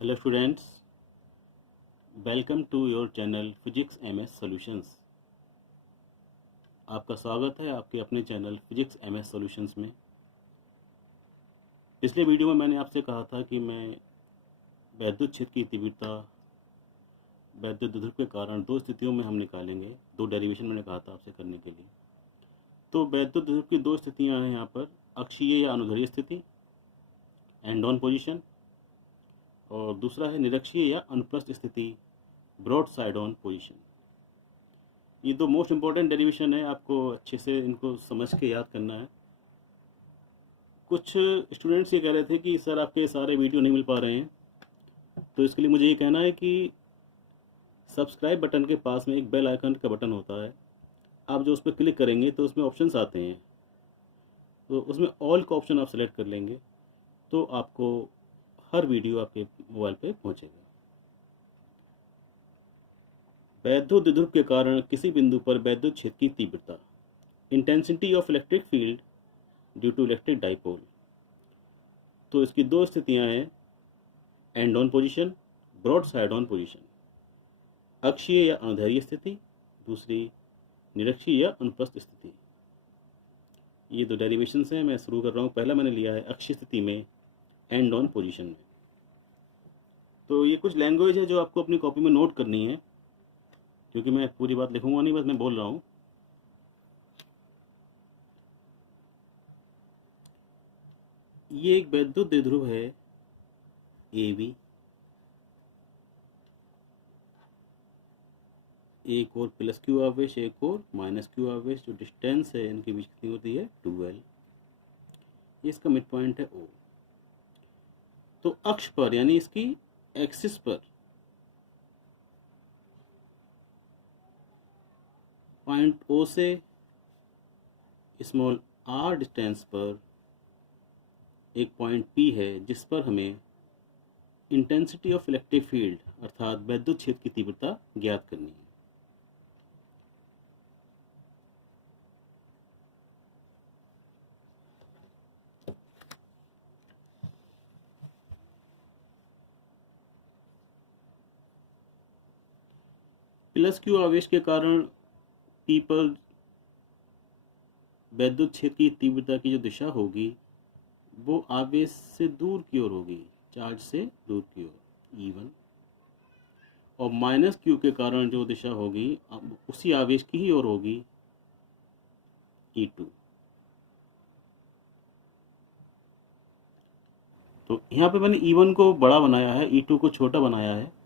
Hello students, welcome to your channel physics MS solutions. आपका स्वागत है आपके अपने चैनल फिजिक्स एमएस सॉल्यूशंस में। पिछले वीडियो में मैंने आपसे कहा था कि मैं वैद्युत क्षेत्र की तीव्रता वैद्युत द्विध्रुव के कारण दो स्थितियों में हम निकालेंगे। दो डेरिवेशन मैंने कहा था आपसे करने के लिए। तो वैद्युत द्विध्रुव की दो स्थितियाँ हैं यहाँ पर, अक्षीय या अनुदैर्ध्य स्थिति एंड ऑन पोजिशन, और दूसरा है निरक्षीय या अनुप्रस्थ स्थिति ब्रॉड साइड ऑन पोजिशन। ये दो मोस्ट इम्पॉर्टेंट डेरिवेशन है, आपको अच्छे से इनको समझ के याद करना है। कुछ स्टूडेंट्स ये कह रहे थे कि सर आपके सारे वीडियो नहीं मिल पा रहे हैं, तो इसके लिए मुझे ये कहना है कि सब्सक्राइब बटन के पास में एक बेल आइकन का बटन होता है। आप जो उस पर क्लिक करेंगे तो उसमें ऑप्शंस आते हैं, तो उसमें ऑल का ऑप्शन आप सेलेक्ट कर लेंगे तो आपको हर वीडियो आपके मोबाइल पे पहुंचेगा। वैद्युत द्विध्रुव के कारण किसी बिंदु पर वैद्युत क्षेत्र की तीव्रता, intensity of electric field due to electric dipole. तो इसकी दो स्थितियां हैं, end on position, broad side on position. अक्षीय या अनुदैर्ध्य स्थिति, दूसरी निरक्षीय या अनुप्रस्थ स्थिति। ये दो डेरिवेशन हैं, मैं शुरू कर रहा हूँ। पहला मैंने लिया है अक्षीय स्थिति में, एंड ऑन पोजिशन में। तो ये कुछ लैंग्वेज है जो आपको अपनी कॉपी में नोट करनी है, क्योंकि मैं पूरी बात लिखूंगा नहीं, बस मैं बोल रहा हूँ। ये एक वैद्युत द्विध्रुव है ए बी, एक और प्लस क्यू आवेश, एक और माइनस क्यू आवेश। जो डिस्टेंस है इनके बीच कितनी होती है, 2L। इसका मिड पॉइंट है O। तो अक्ष पर यानी इसकी एक्सिस पर पॉइंट O से स्मॉल r डिस्टेंस पर एक पॉइंट P है, जिस पर हमें इंटेंसिटी ऑफ इलेक्ट्रिक फील्ड अर्थात वैद्युत क्षेत्र की तीव्रता ज्ञात करनी है। प्लस क्यू आवेश के कारण P पर वैद्युत क्षेत्र की तीव्रता की जो दिशा होगी वो आवेश से दूर की ओर होगी, चार्ज से दूर की ओर E1। और माइनस क्यू के कारण जो दिशा होगी उसी आवेश की ही ओर होगी, E2। तो यहाँ पे मैंने E1 को बड़ा बनाया है, E2 को छोटा बनाया है।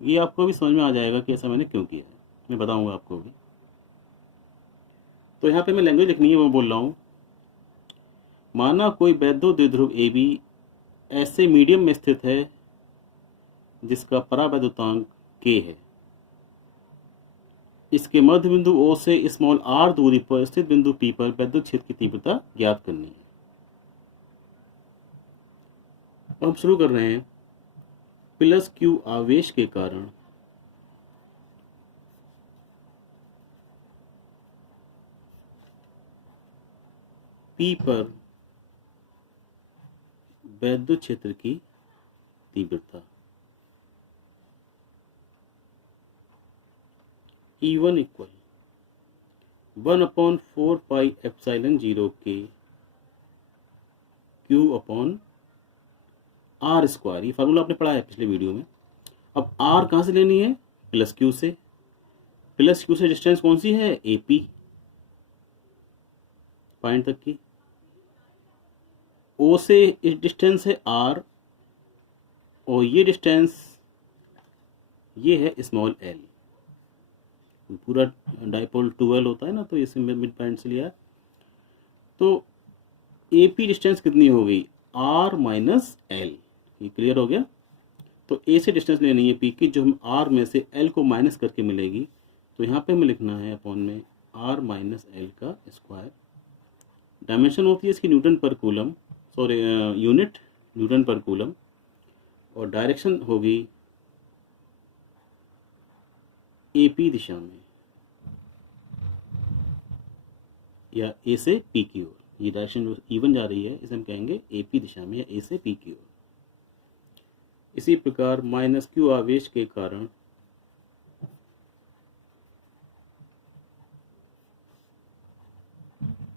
ये आपको भी समझ में आ जाएगा कि ऐसा मैंने क्यों किया है, मैं बताऊंगा आपको भी। तो यहाँ पे मैं लैंग्वेज लिखनी है वो बोल रहा हूँ। माना कोई वैद्युत द्विध्रुव AB ऐसे मीडियम में स्थित है जिसका परावैद्युतांक K है। इसके मध्य बिंदु O से स्मॉल r दूरी पर स्थित बिंदु P पर वैद्युत क्षेत्र की तीव्रता ज्ञात करनी है। अब हम शुरू कर रहे हैं। प्लस क्यू आवेश के कारण P पर वैद्युत क्षेत्र की तीव्रता E1 इक्वल 1/4 पाई एप्सिलॉन 0 के Q अपॉन R स्क्वायर। ये फार्मूला आपने पढ़ा है पिछले वीडियो में। अब R कहाँ से लेनी है, प्लस क्यू से। प्लस क्यू से डिस्टेंस कौन सी है, AP पॉइंट तक की। O से इस डिस्टेंस है R, और ये डिस्टेंस ये है स्मॉल l। पूरा डाइपोल 2L होता है ना, तो इसे मिड पॉइंट से लिया। तो AP डिस्टेंस कितनी हो गई, R माइनस L। ये क्लियर हो गया। तो A से डिस्टेंस लेनी है P की, जो हम R में से L को माइनस करके मिलेगी। तो यहाँ पे हमें लिखना है अपॉन में R माइनस L का स्क्वायर। डायमेंशन होती है इसकी न्यूटन पर कूलम, सॉरी यूनिट न्यूटन पर कूलम, और डायरेक्शन होगी AP दिशा में, या A से P की ओर। ये डायरेक्शन जो E1 जा रही है इसे हम कहेंगे AP दिशा में, या A से P की ओर। इसी प्रकार माइनस क्यू आवेश के कारण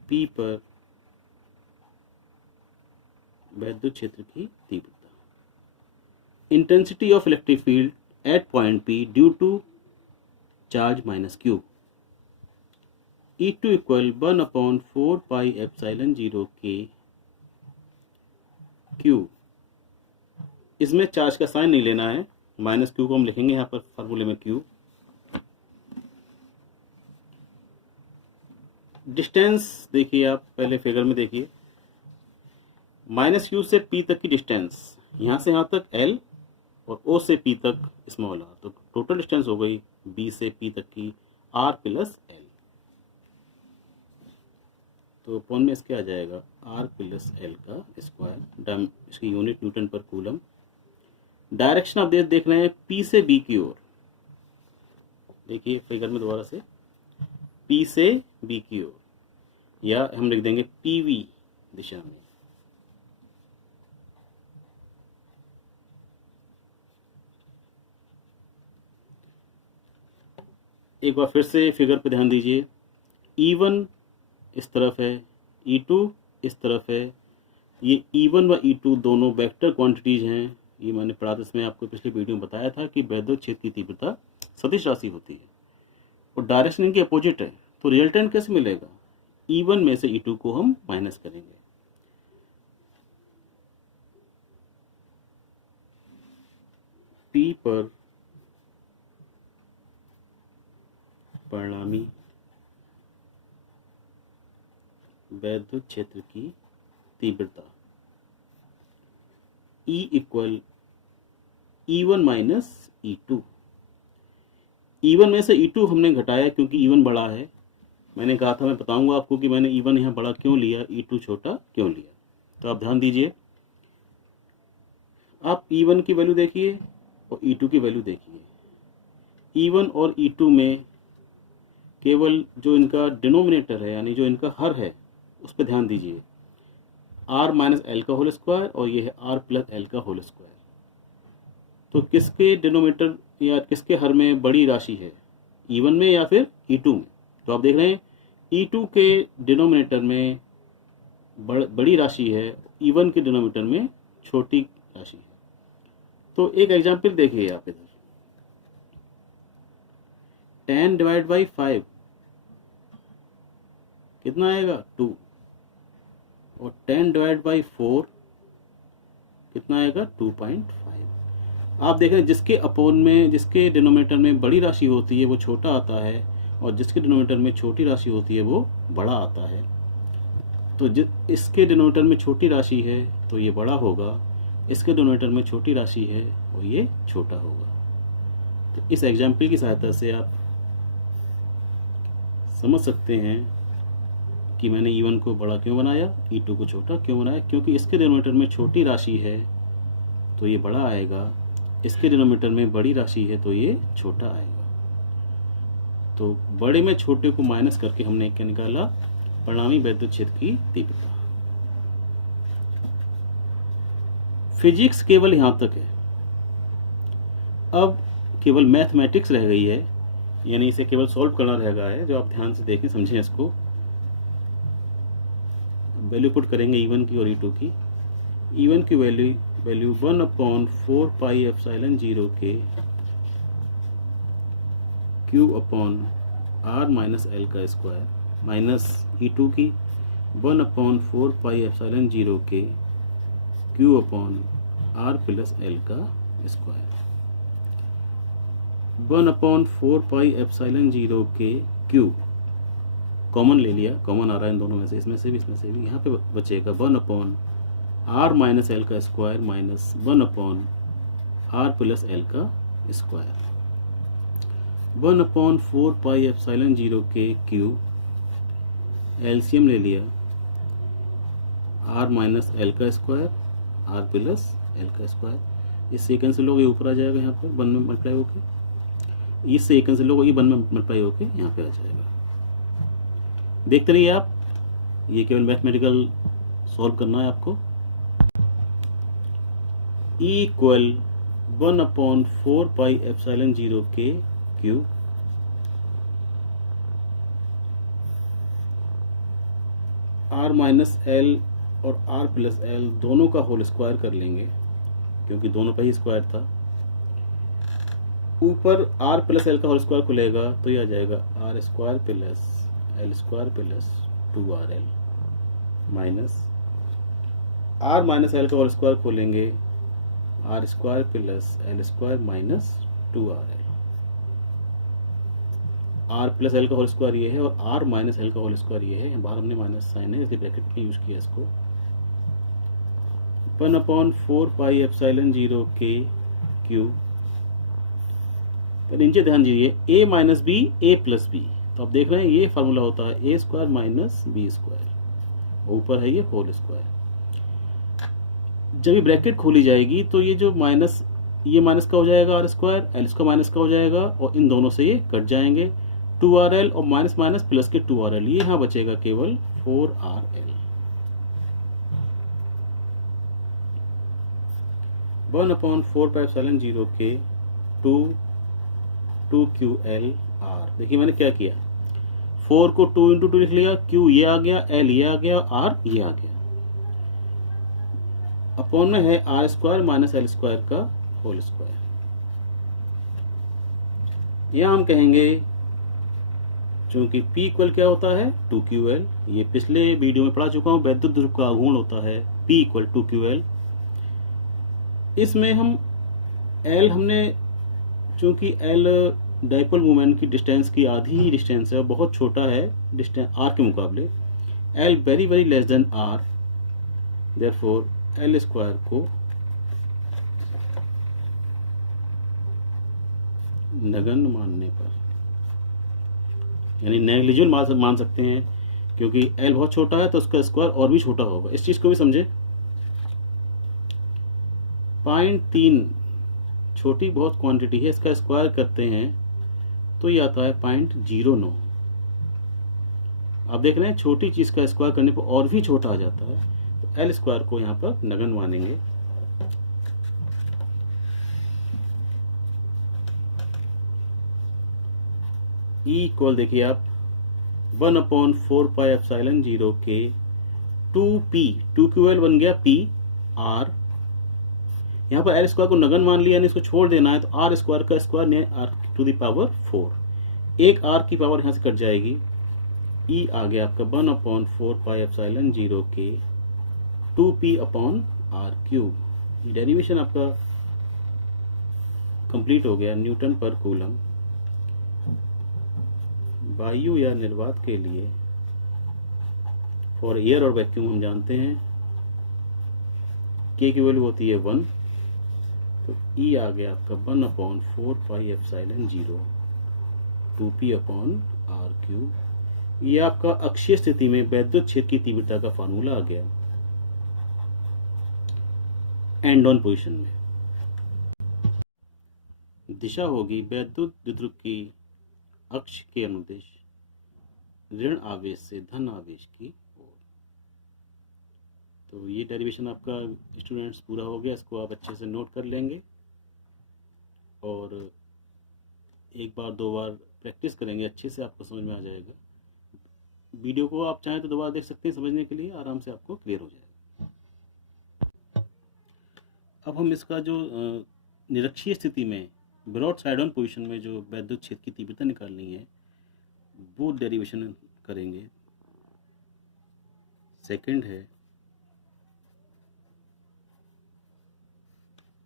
P पर वैद्युत क्षेत्र की तीव्रता, intensity of electric field at point P due to charge minus Q, E2 equal 1/4 pi epsilon 0 के क्यू। इसमें चार्ज का साइन नहीं लेना है, माइनस क्यू को हम लिखेंगे यहाँ पर फार्मूले में क्यू। डिस्टेंस देखिए, आप पहले फिगर में देखिए, माइनस क्यू से पी तक की डिस्टेंस, यहाँ से यहाँ तक एल और ओ से पी तक स्मॉल आर, तो टोटल डिस्टेंस हो गई बी से पी तक की आर प्लस एल। तो अपॉन में इसके आ जाएगा आर प्लस एल का स्क्वायर, इसकी यूनिट न्यूटन पर कूलम। डायरेक्शन आप देख रहे हैं पी से बी की ओर, देखिए फिगर में दोबारा से, पी से बी की ओर, या हम लिख देंगे पीवी दिशा में। एक बार फिर से फिगर पे ध्यान दीजिए, E1 इस तरफ है, E2 इस तरफ है। ये E1 व E2 दोनों वेक्टर क्वांटिटीज हैं। ये मैंने पढ़ा था, इसमें आपको पिछले वीडियो में बताया था कि वैद्युत क्षेत्र की तीव्रता सदिश राशि होती है और डायरेक्शन इनकी अपोजिट है, तो रिजल्टेंट कैसे मिलेगा? E1 में से E2 को हम माइनस करेंगे। P पर परिणामी वैद्युत क्षेत्र की तीव्रता E equal E1 minus E2। E1 में से E2 हमने घटाया क्योंकि E1 बड़ा है। मैंने कहा था, मैं बताऊंगा आपको कि मैंने E1 यहाँ बड़ा क्यों लिया, E2 छोटा क्यों लिया। तो आप ध्यान दीजिए, आप E1 की वैल्यू देखिए और E2 की वैल्यू देखिए। E1 और E2 में केवल जो इनका डिनोमिनेटर है, यानी जो इनका हर है, उस पर ध्यान दीजिए। r माइनस एल का होल स्क्वायर और ये है r प्लस एल का होल स्क्वायर। तो किसके डिनोमिनेटर या किसके हर में बड़ी राशि है, E1 में या फिर E2 में? तो आप देख रहे हैं E2 के डिनोमिनेटर में बड़ी राशि है, E1 के डिनोमिनेटर में छोटी राशि है। तो एक एग्जाम्पल देखिए आप इधर, 10 डिवाइड बाई 5 कितना आएगा? 2। और 10 डिवाइड बाई 4 कितना आएगा? 2.5। आप देख रहे हैं जिसके अपोन में, जिसके डिनोमिनेटर में बड़ी राशि होती है वो छोटा आता है, और जिसके डिनोमिनेटर में छोटी राशि होती है वो बड़ा आता है। तो इसके डिनोमिनेटर में छोटी राशि है तो ये बड़ा होगा, इसके डिनोमिनेटर में छोटी राशि है और ये छोटा होगा। तो इस एग्जाम्पल की सहायता से आप समझ सकते हैं कि मैंने E1 को बड़ा क्यों बनाया, E2 को छोटा क्यों बनाया। क्योंकि इसके डिनोमिनेटर में छोटी राशि है तो ये बड़ा आएगा, इसके डिनोमिनेटर में बड़ी राशि है तो ये छोटा आएगा। तो बड़े में छोटे को माइनस करके हमने क्या निकाला? परिणामी वैद्युत क्षेत्र की तीव्रता। फिजिक्स केवल यहां तक है, अब केवल मैथमेटिक्स रह गई है, यानी इसे केवल सॉल्व करना रह गया है। जो आप ध्यान से देखें, समझें इसको। वैल्यू पुट करेंगे E1 की और E2 की। E1 की वैल्यू 1/4 पाई एप्सिलॉन 0 के Q upon r minus L का स्क्वायर, माइनस E2 की 1/4 पाई एप्सिलॉन 0 के Q upon r plus L का स्क्वायर। 1/4 पाई एप्सिलॉन 0 के क्यू कॉमन ले लिया, कॉमन आ रहा है इन दोनों में से, इसमें से भी इसमें से भी। यहाँ पे बचेगा 1/r माइनस एल का square minus 1/r plus L का स्क्वायर। 1/4 पाई एप्सिलॉन 0 के क्यू, एलसीएम ले लिया, r माइनस एल का स्क्वायर, r प्लस एल का स्क्वायर। इस सेकंड से लोग ये ऊपर आ जाएगा, यहाँ पर 1 में मल्टीप्लाई होके, इस सेकंड से लोग ये 1 में मल्टीप्लाई होके यहाँ पे आ जाएगा। देखते रहिए आप, ये केवल मैथमेटिकल सॉल्व करना है आपको। E equal 1/4πε0 k cube r minus L और r प्लस एल दोनों का होल स्क्वायर कर लेंगे, क्योंकि दोनों पे ही स्क्वायर था। ऊपर r प्लस एल का होल स्क्वायर खुलेगा तो ये आ जाएगा r square plus L square plus 2rl minus r minus L का होल स्क्वायर खोलेंगे r square plus L square minus 2rl। r plus L का होल स्क्वायर ये है और r माइनस एल का होल स्क्वायर ये है। बाहर हमने माइनस साइन है इसलिए ब्रैकेट में यूज किया इसको। 1/4πε0 k क्यूब। पर नीचे ध्यान दीजिए a minus B A plus B, तो आप देख रहे हैं ये फार्मूला होता है A square minus B square, ऊपर है ये होल स्क्वायर। जब ये ब्रैकेट खोली जाएगी तो ये जो माइनस, ये माइनस का हो जाएगा R square, L square minus का हो जाएगा और इन दोनों से ये कट जाएंगे। 2rl और माइनस माइनस प्लस के 2rl, ये यहाँ बचेगा केवल 4rl। 1/4πε0 k 2ql r। देखिए मैंने क्या किया, 4 को 2 × 2 लिख लिया, q ये आ गया, l ये आ गया, r ये आ गया। अपॉन में है r square minus L square का होल स्क्वायर। यह हम कहेंगे चूंकि p इक्वल क्या होता है 2ql, ये पिछले वीडियो में पढ़ा चुका हूं, वैद्युत ध्रुव का गुण होता है p इक्वल 2ql। इसमें हम l हमने चूंकि l डाइपोल मोमेंट की डिस्टेंस की आधी ही डिस्टेंस है, बहुत छोटा है डिस्टेंस r के मुकाबले, l very very less than r, therefore L square को नगण्य मानने पर, यानी नेग्लिजिबल मान सकते हैं, क्योंकि एल बहुत छोटा है तो उसका स्क्वायर और भी छोटा होगा। इस चीज को भी समझे। 0.3 छोटी बहुत क्वांटिटी है, इसका स्क्वायर करते हैं तो ये आता है 0.09। आप देख रहे हैं छोटी चीज का स्क्वायर करने पर और भी छोटा आ जाता है, तो एल स्क्वायर को यहां पर नगण्य मानेंगे। ई इक्वल देखिए आप 1/4πε0 k 2p 2ql बन गया p r। यहाँ पर एल स्क्वायर को नगण्य मान लिया, यानी इसको छोड़ देना है, तो आर स्क्वायर का स्क्वायर नहीं r टू द पावर 4, एक r की पावर यहाँ से कट जाएगी। ई आ गया आपका 1/4πε0 k 2p/r³। ये डेरिवेशन आपका कंप्लीट हो गया। न्यूटन पर कूलम वायु या निर्वात के लिए, फॉर एयर और वैक्यूम हम जानते हैं k की वैल्यू होती है 1, तो ई आ गया आपका 1/4πε0 2p/r³। ये आपका अक्षीय स्थिति में वैद्युत क्षेत्र की तीव्रता का फार्मूला आ गया एंड ऑन पोजीशन में। दिशा होगी वैद्युत द्विध्रुव की अक्ष के अनुदिश ऋण आवेश से धन आवेश की ओर। तो ये डेरिवेशन आपका स्टूडेंट्स पूरा हो गया, इसको आप अच्छे से नोट कर लेंगे और एक बार दो बार प्रैक्टिस करेंगे, अच्छे से आपको समझ में आ जाएगा। वीडियो को आप चाहें तो दोबारा देख सकते हैं, समझने के लिए आराम से आपको क्लियर हो जाएगा। अब हम इसका जो निरक्षीय स्थिति में ब्रॉड साइड ऑन पोजीशन में जो वैद्युत क्षेत्र की तीव्रता निकालनी है वो डेरिवेशन करेंगे। सेकंड है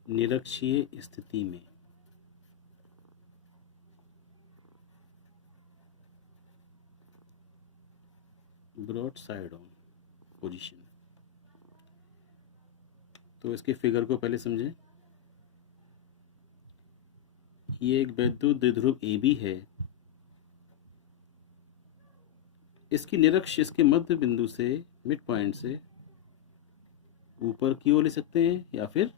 निरक्षीय स्थिति में ब्रॉड साइड ऑन पोजीशन। तो इसके फिगर को पहले समझें। ये एक वैद्युत द्विध्रुव AB है, इसकी निरक्ष इसके मध्य बिंदु से मिड पॉइंट से ऊपर की ओर ले सकते हैं या फिर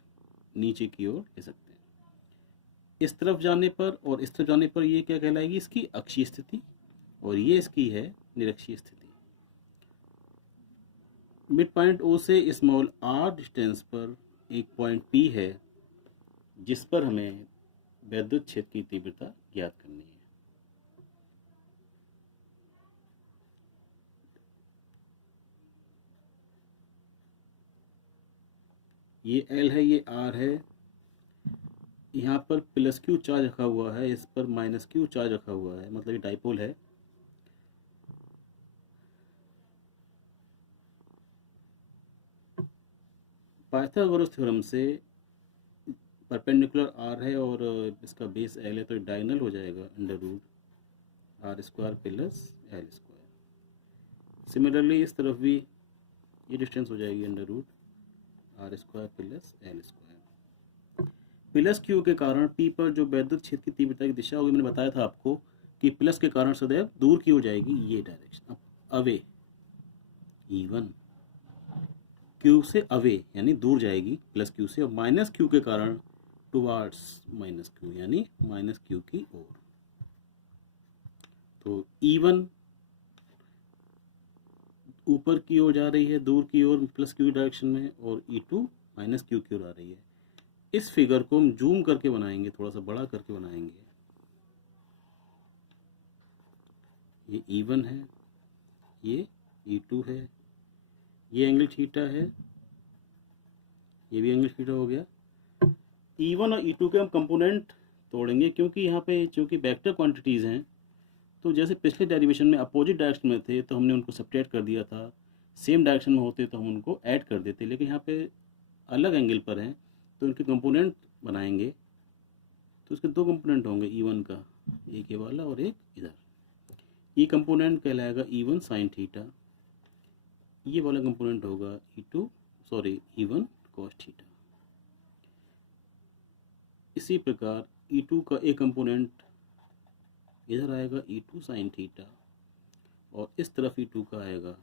नीचे की ओर ले सकते हैं। इस तरफ जाने पर और इस तरफ जाने पर ये क्या कहलाएगी, इसकी अक्षीय स्थिति, और ये इसकी है निरक्षीय स्थिति। मिड पॉइंट O से स्मॉल r डिस्टेंस पर एक पॉइंट P है जिस पर हमें वैद्युत क्षेत्र की तीव्रता ज्ञात करनी है। ये L है, ये R है, यहाँ पर प्लस क्यू चार्ज रखा हुआ है, इस पर माइनस क्यू चार्ज रखा हुआ है, मतलब ये डाइपोल है। पाइथागोरस थ्योरम से परपेंडिकुलर R है और इसका बेस L है, तो डायगोनल हो जाएगा √R² प्लस L²। सिमिलरली इस तरफ भी ये डिस्टेंस हो जाएगी √R² plus L²। Plus Q के कारण P पर जो वैद्युत क्षेत्र की तीव्रता की दिशा होगी, मैंने बताया था आपको कि प्लस के कारण सदैव दूर की ओर जाएगी, ये डायरेक्शन। अब अवे E1 क्यू से अवे यानी दूर जाएगी प्लस क्यू से, और माइनस क्यू के कारण टुवार्ड्स माइनस क्यू यानी माइनस क्यू की ओर। तो E1 ऊपर की ओर जा रही है, दूर की ओर प्लस क्यू डायरेक्शन में, और E2 माइनस क्यू की ओर आ रही है। इस फिगर को हम जूम करके बनाएंगे, थोड़ा सा बड़ा करके बनाएंगे। ये E1 है, ये E2 है, ये एंगल थीटा है, ये भी एंगल थीटा हो गया। E1 और E2 के हम कंपोनेंट तोड़ेंगे, क्योंकि यहाँ पे चूँकि वेक्टर क्वांटिटीज़ हैं, तो जैसे पिछले डेरिवेशन में अपोजिट डायरेक्शन में थे तो हमने उनको सब्ट्रैक्ट कर दिया था, सेम डायरेक्शन में होते तो हम उनको ऐड कर देते, लेकिन यहाँ पे अलग एंगल पर हैं तो उनके कंपोनेंट बनाएंगे। तो इसके दो कंपोनेंट होंगे E1 का, एक ये वाला और एक इधर। ये कंपोनेंट कहलाएगा E1 साइन थीटा, ये वाला कंपोनेंट होगा E1 कॉस थीटा। इसी प्रकार E2 का एक कंपोनेंट इधर आएगा E2 साइन थीटा, और इस तरफ E2 का आएगा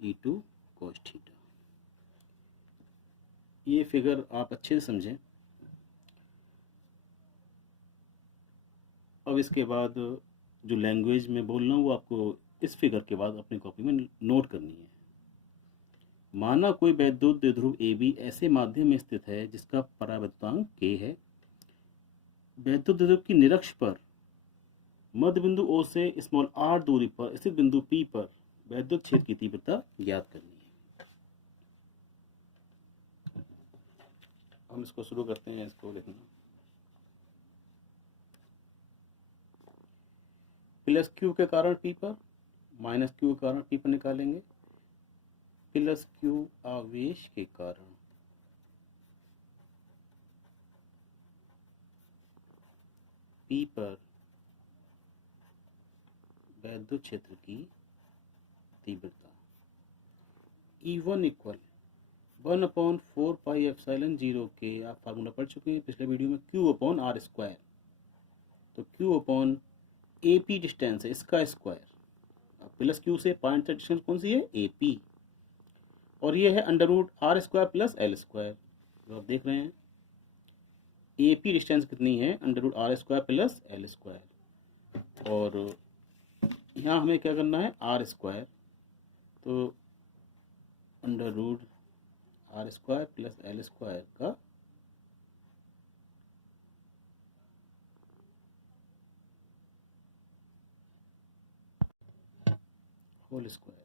E2 कॉस थीटा। ये फिगर आप अच्छे से समझें। अब इसके बाद जो लैंग्वेज में बोल रहा हूँ वो आपको इस फिगर के बाद अपनी कॉपी में नोट करनी है। माना कोई वैद्युत द्विध्रुव AB ऐसे माध्यम में स्थित है जिसका परावर्तनांक k है। वैद्युत द्विध्रुव की निरक्ष पर मध्य बिंदु O से स्मॉल r दूरी पर स्थित बिंदु P पर वैद्युत क्षेत्र की तीव्रता ज्ञात करनी है। हम इसको शुरू करते हैं, इसको लिखना। प्लस क्यू के कारण P पर, माइनस क्यू के कारण P पर निकालेंगे। प्लस क्यू आवेश के कारण P पर वैद्युत क्षेत्र की तीव्रता E1 इक्वल 1/4πε0 के, आप फार्मूला पढ़ चुके हैं पिछले वीडियो में, Q/R²। तो Q/AP डिस्टेंस है, इसका स्क्वायर। प्लस क्यू से पॉइंट तक डिस्टेंस कौन सी है? AP, और ये है √R² प्लस L²। तो आप देख रहे हैं AP डिस्टेंस कितनी है? √R² plus L²। और यहाँ हमें क्या करना है? R², तो √R² प्लस L² का होल स्क्वायर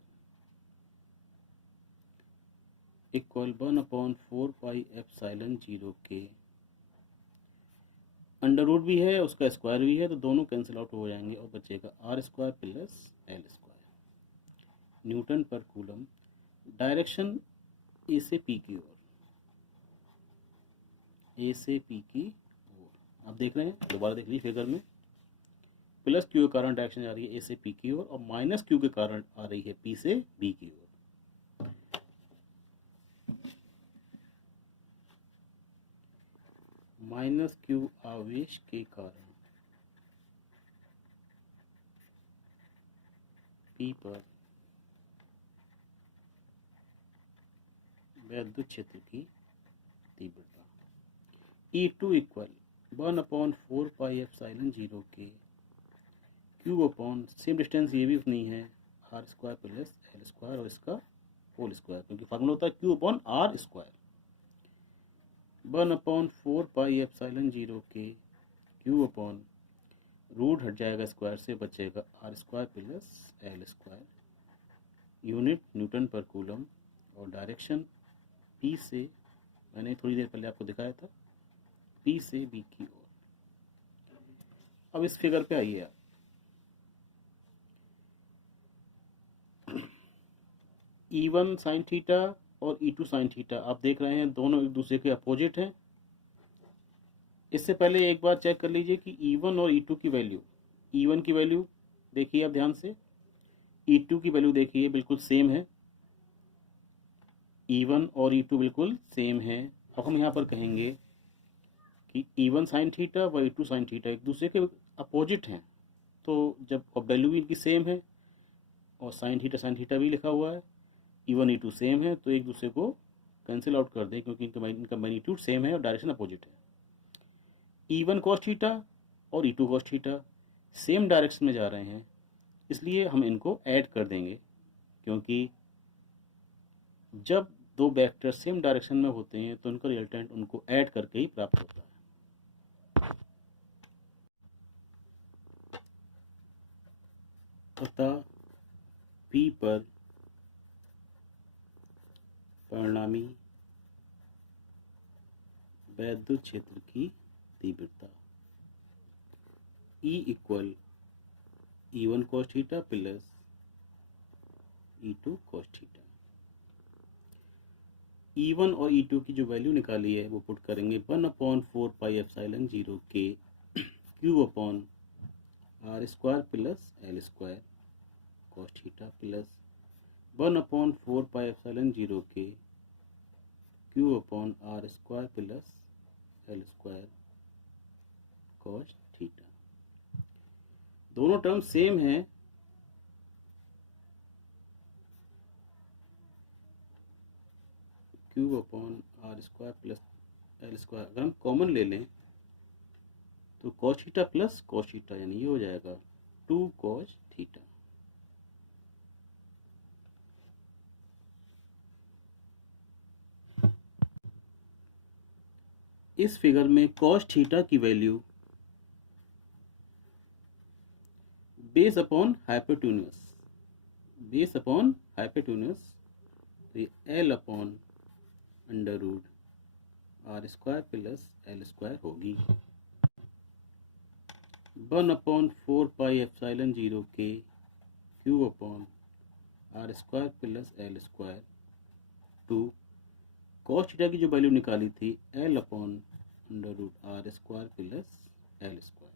इक्वल 1/4πε0 के। अंडर रूट भी है, उसका स्क्वायर भी है, तो दोनों कैंसिल आउट हो जाएंगे और बचेगा R² प्लस L²। न्यूटन पर कूलम। डायरेक्शन A से P की ओर, A से P की ओर। आप देख रहे हैं, दोबारा देख लीजिए फिगर में, प्लस क्यू के कारण डायरेक्शन जा रही है A से P की ओर, और माइनस क्यू के कारण आ रही है P से B की ओर। माइनस क्यू आवेश के कारण P पर वैद्युत क्षेत्र की तीव्रता E2 इक्वल 1/4πε0 के Q/, सेम डिस्टेंस ये भी उतनी है, R² प्लस L² और इसका होल स्क्वायर, क्योंकि फार्मूला होता है Q/R²। 1/4πε0 के क्यू अपॉन रूट हट जाएगा स्क्वायर से, बचेगा R square plus L square. Unit newton पर कूलम और डायरेक्शन पी से, मैंने थोड़ी देर पहले आपको दिखाया था, पी से बी की ओर। अब इस फिगर पे आइए आप। E1 साइन थीटा और E2 साइन थीटा आप देख रहे हैं, दोनों एक दूसरे के अपोजिट हैं। इससे पहले एक बार चेक कर लीजिए कि E1 और E2 की वैल्यू, E1 की वैल्यू देखिए आप ध्यान से, E2 की वैल्यू देखिए बिल्कुल सेम है। E1 और E2 बिल्कुल सेम है। अब हम यहाँ पर कहेंगे कि E1 साइन थीटा व E2 साइन थीटा एक दूसरे के अपोजिट हैं, तो जब वैल्यू भी इनकी सेम है और साइन थीटा भी लिखा हुआ है, E1 E2 सेम है, तो एक दूसरे को कैंसिल आउट कर दें क्योंकि इनका मैग्नीट्यूड सेम है और डायरेक्शन अपोजिट है। E1 cos थीटा और E2 cos theta same direction में जा रहे हैं, इसलिए हम इनको ऐड कर देंगे, क्योंकि जब दो वेक्टर सेम डायरेक्शन में होते हैं तो उनका रिजल्टेंट उनको ऐड करके ही प्राप्त होता है। अतः P पर परिणामी वैद्युत क्षेत्र की तीव्रता E equal E1 cos theta plus E2 cos theta. E1 और E2 की जो वैल्यू निकाली है वो पुट करेंगे 1/4πε0 के Q upon R square plus L square cos theta plus 1/4πε0 के Q upon R square plus L square cos theta. दोनों टर्म सेम है, Q upon R square plus L square अगर हम कॉमन ले लें तो cos theta plus cos theta, यानी ये हो जाएगा 2 cos थीटा। इस फिगर में cos थीटा की value base upon hypotenuse, base upon hypotenuse, तो ये L upon under root R square plus L square होगी। 1/4πε0 के Q upon R square plus L square two cos theta की जो value निकाली थी L upon under root R square plus L square.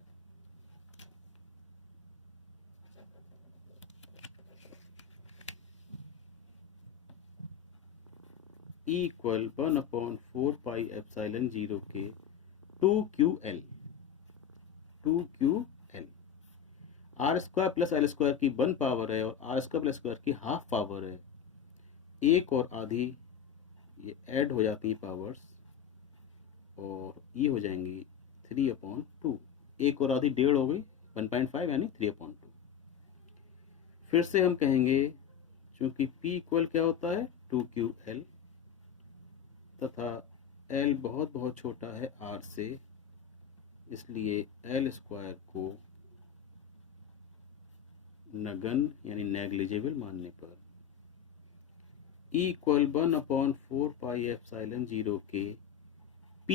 E equal 1/4πε0 के 2QL, 2QL R square plus L square की 1 power है और आर स्क्वायर प्लस स्क्वायर की half power है। एक और आधी ये ऐड हो जाती है पावर्स और ये हो जाएंगी 3/2। एक और आधी 1.5 हो गई, 1.5 यानी 3/2। फिर से हम कहेंगे चूंकि P इक्वल क्या होता है 2QL तथा L बहुत बहुत छोटा है R से, इसलिए L स्क्वायर को नगण्य यानी नेग्लिजिबल मानने पर E इक्वल 1/4πε0 के P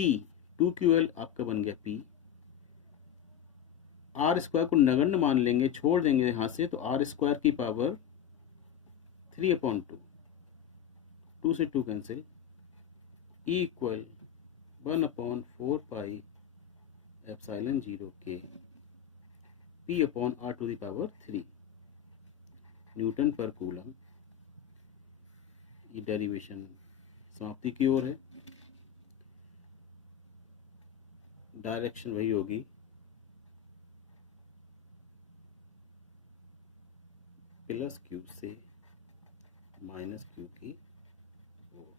2QL आपका बन गया P। R स्क्वायर को नगण्य मान लेंगे, छोड़ देंगे यहाँ से, तो R स्क्वायर की पावर 3/2, 2 से 2 कैंसिल। E इक्वल 1/4πε0 के P upon R to the power 3 newton पर कूलम। ये डेरिवेशन समाप्ति की ओर है। डायरेक्शन वही होगी, प्लस क्यू से माइनस क्यू की ओर।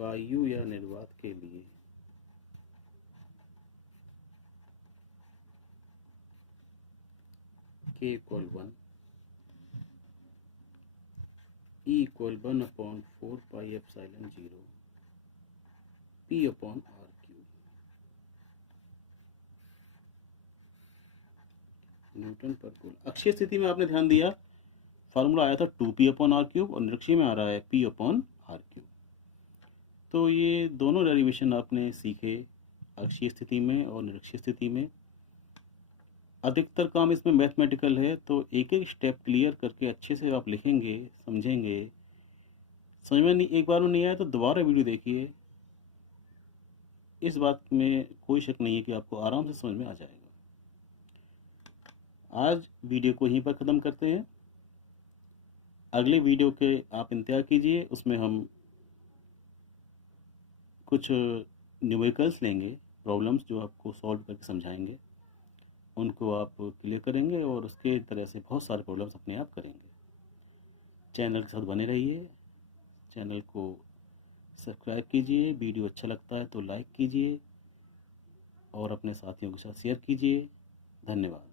वायु या निर्वात के लिए K equal 1, E equal 1/4 pi epsilon 0 P upon R cube newton पर कूलम। अक्षीय स्थिति में आपने ध्यान दिया फार्मूला आया था 2P अपॉन आर क्यूब और निरक्षीय में आ रहा है P अपॉन आर क्यूब। तो ये दोनों डेरिवेशन आपने सीखे अक्षीय स्थिति में और निरक्षीय स्थिति में। अधिकतर काम इसमें मैथमेटिकल है, तो एक एक स्टेप क्लियर करके अच्छे से आप लिखेंगे, समझेंगे। समझ में नहीं, एक बार में नहीं आया तो दोबारा वीडियो देखिए। इस बात में कोई शक नहीं है कि आपको आराम से समझ में आ जाएगा। आज वीडियो को यहीं पर ख़त्म करते हैं। अगले वीडियो के आप इंतज़ार कीजिए, उसमें हम कुछ न्यूमेरिकल्स लेंगे, प्रॉब्लम्स जो आपको सॉल्व करके समझाएंगे, उनको आप क्लियर करेंगे और उसके तरह से बहुत सारे प्रॉब्लम्स अपने आप करेंगे। चैनल के साथ बने रहिए, चैनल को सब्सक्राइब कीजिए, वीडियो अच्छा लगता है तो लाइक कीजिए और अपने साथियों के साथ शेयर कीजिए। धन्यवाद।